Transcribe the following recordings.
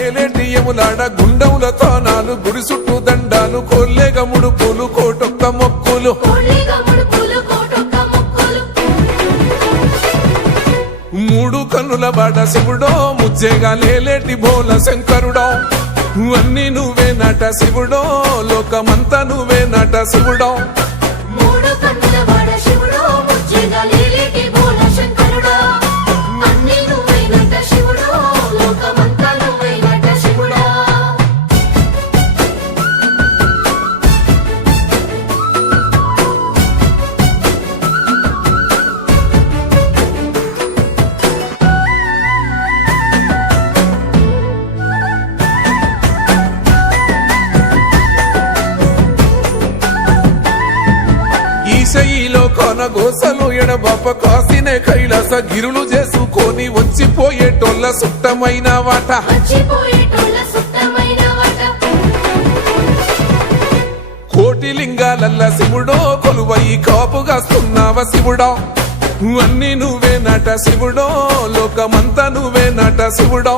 ఏలేటి యములాడ గుండముల తానాలు గుడి చుట్టూ దండాలు కోల్లేగ ముడుపులు కోటొక్క మొక్కులు మూడు కన్నుల బాట శివుడో ముజ్జేగా లేలేటి బోల శంకరుడో అన్ని నువ్వే నట శివుడో లోకమంతా నువ్వే నట శివుడో ఈశయిలో కొనగోసలు ఎడబాప కాసినే కైలాస గిరులు చేసుకొని వచ్చిపోయేటోళ్ళ సుట్టమైన వాట కోటి లింగాలల్ల శివుడో కొలువై కాపుగాస్తున్నావ శివుడో అన్ని నువ్వే నట శివుడో లోకమంతా నువ్వే నట శివుడో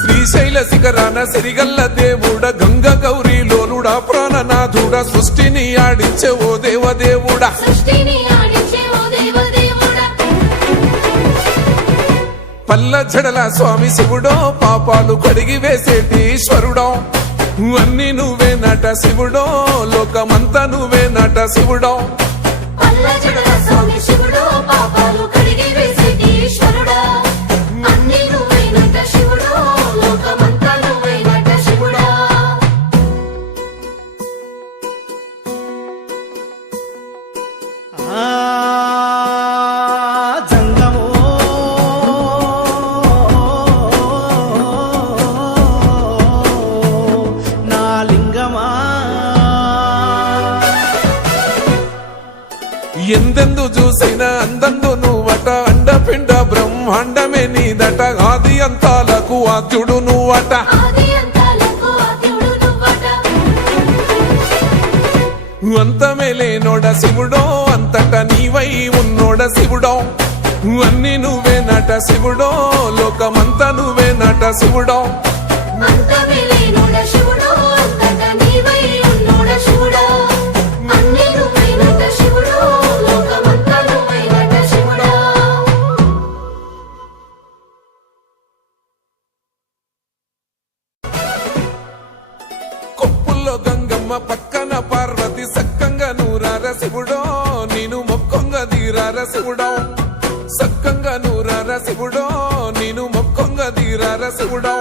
శ్రీశైల శిఖరాన సిరిగల్ల దేవుడ గంగ గౌరీ లోలుడా ప్రాణనాథుడ సృష్టిని ఆడించే ఓ దేవదేవుడా పల్ల జడల స్వామి శివుడో పాపాలు కడిగి వేసేటి ఈశ్వరుడో అన్ని నువ్వే నట శివుడో లోకమంతా నువ్వే నట శివుడో ఎందెందు చూసిన అందందు నువ్వట అండపిండ బ్రహ్మాండమే నీదట ఆది అంతాలకు ఆద్యుడు నువ్వట అంతమే లేనోడ శివుడో అంతట నీవై ఉన్నోడ శివుడో అన్ని నువ్వే నట శివుడో లోకమంతా నువ్వే నట శివుడో కొప్పుల్లో గంగమ్మ పక్కన పార్వతి సక్కంగా నూరార శివుడో నేను మొక్కంగా దీరార శివుడో సక్కంగా నూరార శివుడో నేను మొక్కంగా దీరార శివుడో